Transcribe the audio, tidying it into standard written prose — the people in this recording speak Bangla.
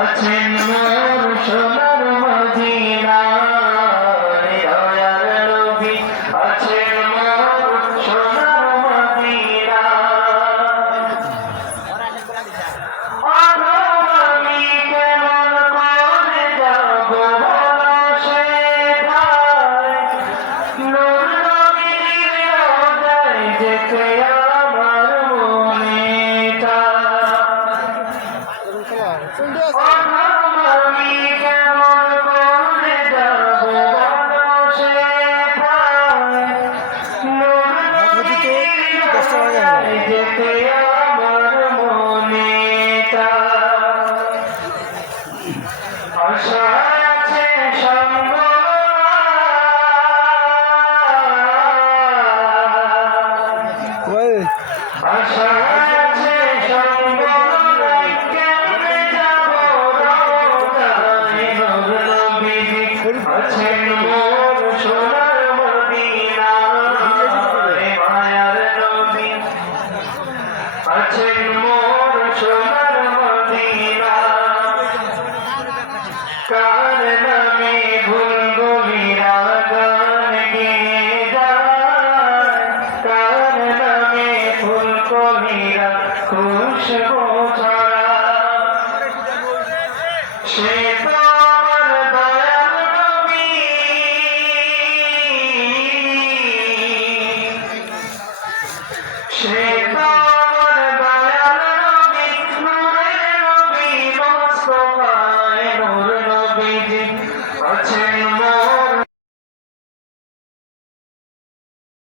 আছেন মোর সোনার মদিনায় দয়ার নবী আছেন মোর সোনার মদিনায় আমি কেমন করে যাব সে ঠায় নূর নবীর রোজায় যেতে আমার মনেটা আমি কেমন করে যাব সে ঠায় নূর নবীর রোজায় যেতে আমার মনেটা আশা আছে সঙ্গ আশা আছে সঙ্গ কেমনে যাব রোজায় নূর নবীজি আছেন মোর সোনার মদিনায় মায়ার নবী আছেন মোর সোনার মদিনায় কার নামে বুলবুলিরা গান গেয়ে যায় কার নামে ফুলকলিরা খুশবু ছড়ায়